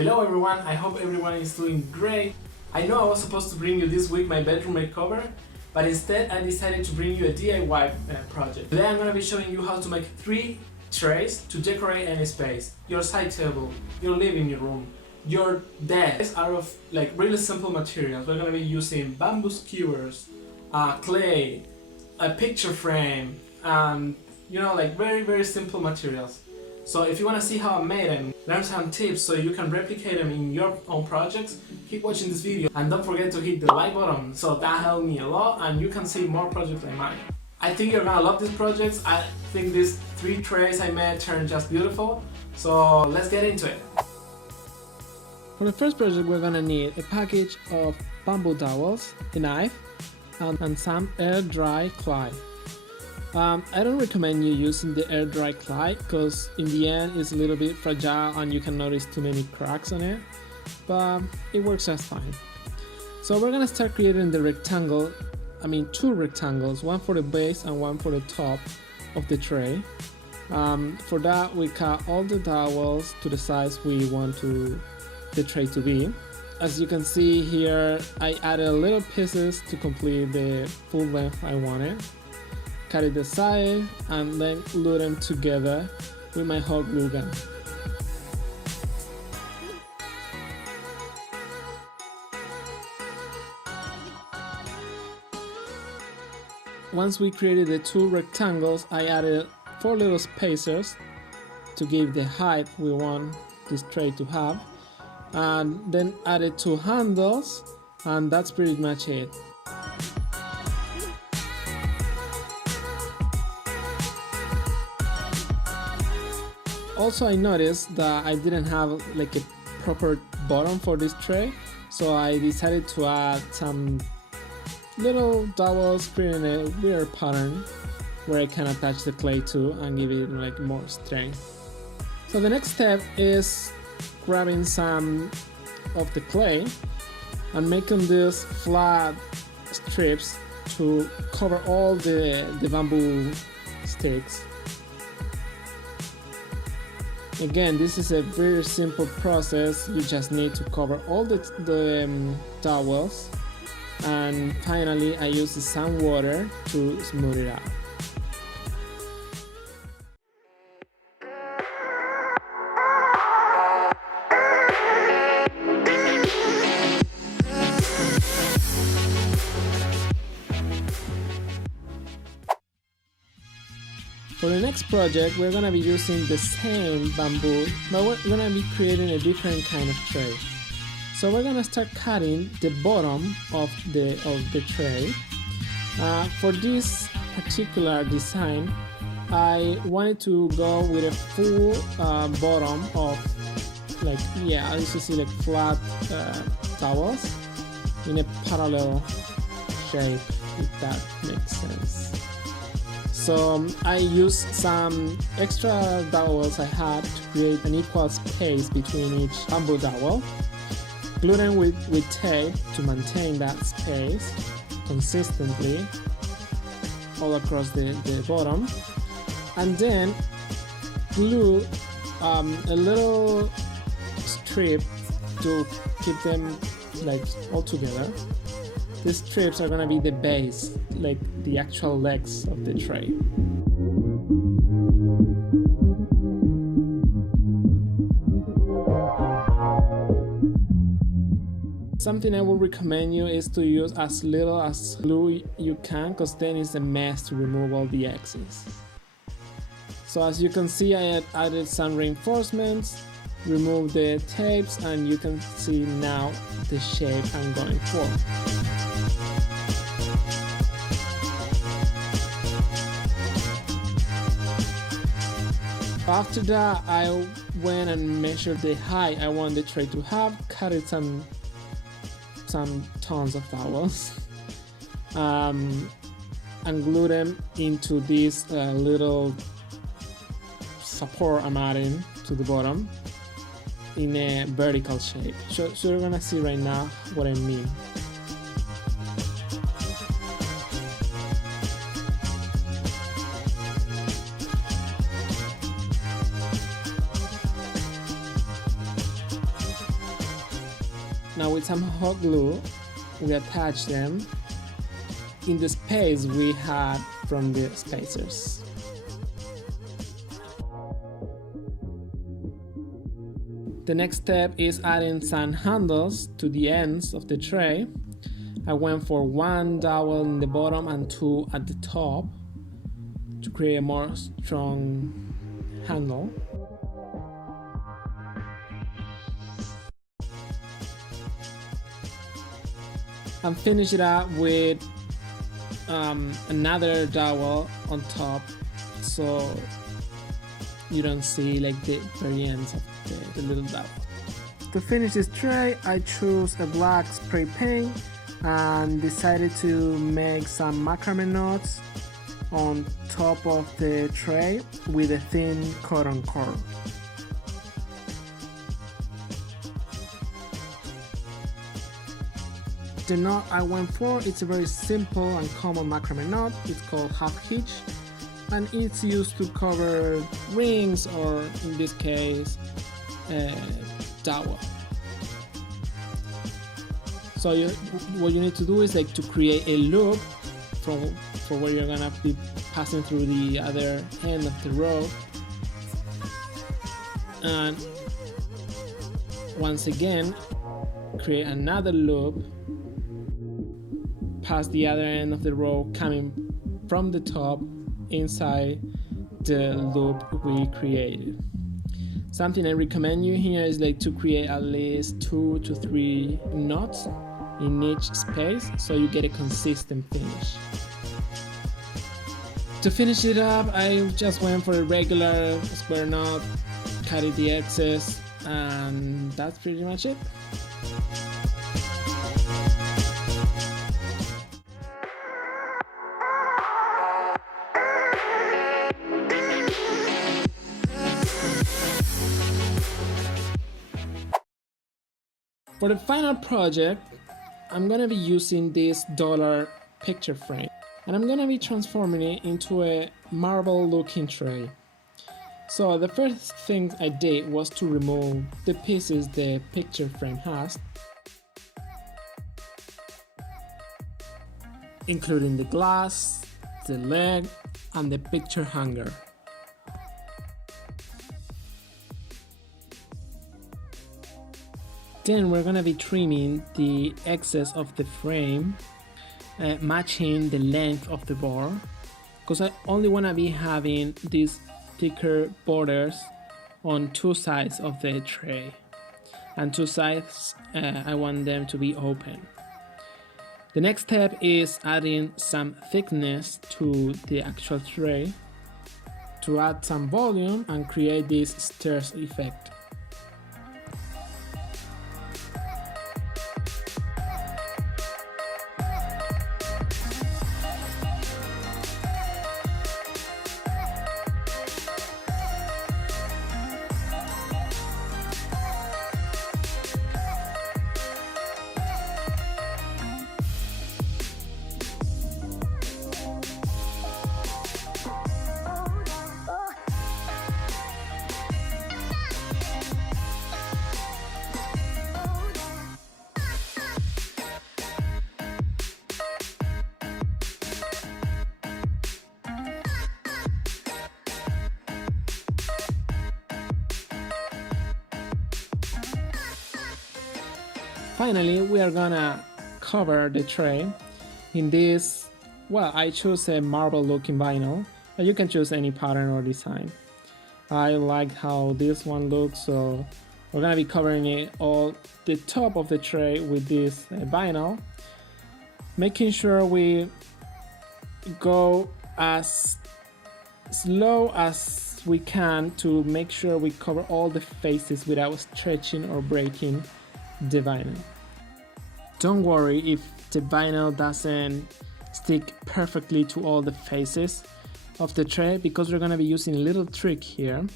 Hello everyone, I hope everyone is doing great. I know I was supposed to bring you this week my bedroom makeover, but instead I decided to bring you a DIY project. Today I'm going to be showing you how to make 3 trays to decorate any space. Your side table, your living room, your desk are of like really simple materials. We're going to be using bamboo skewers, clay, a picture frame, like very simple materials. So if you want to see how I made them, learn some tips so you can replicate them in your own projects, keep watching this video and don't forget to hit the like button, so that helped me a lot and you can see more projects like mine. I think you're gonna love these projects. I think these 3 trays I made turned just beautiful, so let's get into it. For the first project we're gonna need a package of bamboo dowels, a knife, and some air dry clay. I don't recommend you using the air dry clay because in the end it's a little bit fragile and you can notice too many cracks on it, but it works just fine. So we're gonna start creating the 2 rectangles, one for the base and one for the top of the tray. For that we cut all the dowels to the size we want the tray to be. As you can see here, I added little pieces to complete the full length I wanted. Cut it aside and then glue them together with my hot glue gun. Once we created the 2 rectangles, I added 4 little spacers to give the height we want this tray to have, and then added 2 handles, and that's pretty much it. Also, I noticed that I didn't have like a proper bottom for this tray, so I decided to add some little dowels, creating a weird pattern where I can attach the clay to and give it like more strength. So the next step is grabbing some of the clay and making these flat strips to cover all the bamboo sticks. Again, this is a very simple process. You just need to cover all the dowels, and finally I use some water to smooth it out. For the next project, we're going to be using the same bamboo, but we're going to be creating a different kind of tray. So we're going to start cutting the bottom of the tray. For this particular design, I wanted to go with a full bottom of as you see, like flat towels in a parallel shape, if that makes sense. So I used some extra dowels I had to create an equal space between each bamboo dowel. Glue them with tape to maintain that space consistently all across the bottom, and then glue a little strip to keep them like all together. These strips are gonna be the base, like the actual legs of the tray. Something I would recommend you is to use as little as glue you can, because then it's a mess to remove all the excess. So as you can see, I added some reinforcements, removed the tapes, and you can see now the shape I'm going for. After that, I went and measured the height I want the tray to have, cut it some tons of dowels, and glue them into this little support I'm adding to the bottom in a vertical shape. So you're gonna see right now what I mean. Now with some hot glue, we attach them in the space we had from the spacers. The next step is adding some handles to the ends of the tray. I went for 1 dowel in the bottom and 2 at the top to create a more strong handle. And finish it up with another dowel on top, so you don't see like the very ends of the little dowel. To finish this tray, I chose a black spray paint and decided to make some macrame knots on top of the tray with a thin cotton cord. The knot I went for, it's a very simple and common macrame knot. It's called half hitch, and it's used to cover rings, or in this case dowel. So what you need to do is like to create a loop for where you're gonna be passing through the other end of the row, and once again create another loop past the other end of the row, coming from the top inside the loop we created. Something I recommend you here is like to create at least 2 to 3 knots in each space so you get a consistent finish. To finish it up, I just went for a regular square knot, cut it the excess, and that's pretty much it. For the final project, I'm gonna be using this dollar picture frame, and I'm gonna be transforming it into a marble looking tray. So the first thing I did was to remove the pieces the picture frame has, including the glass, the leg, and the picture hanger. Then we're gonna be trimming the excess of the frame, matching the length of the board, because I only wanna be having these thicker borders on 2 sides of the tray, and 2 sides I want them to be open. The next step is adding some thickness to the actual tray to add some volume and create this stairs effect. Finally, we are gonna cover the tray in this, well, I chose a marble looking vinyl, but you can choose any pattern or design. I like how this one looks, so we're gonna be covering it all the top of the tray with this vinyl, making sure we go as slow as we can to make sure we cover all the faces without stretching or breaking the vinyl. Don't worry if the vinyl doesn't stick perfectly to all the faces of the tray, because we're going to be using a little trick here,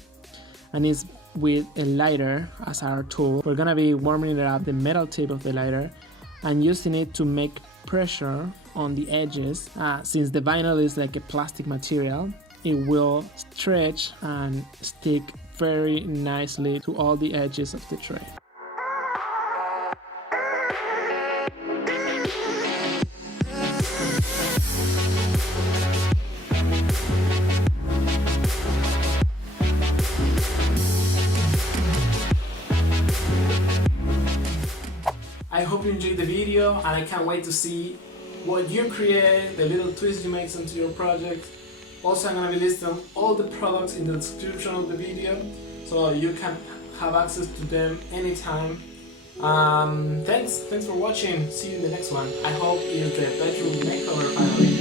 and it's with a lighter as our tool. We're going to be warming it up, the metal tip of the lighter, and using it to make pressure on the edges. Since the vinyl is like a plastic material, it will stretch and stick very nicely to all the edges of the tray. I hope you enjoyed the video, and I can't wait to see what you create, the little twists you make into your project. Also, I'm gonna be listing all the products in the description of the video, so you can have access to them anytime. Thanks for watching. See you in the next one. I hope it's the bedroom makeover finally.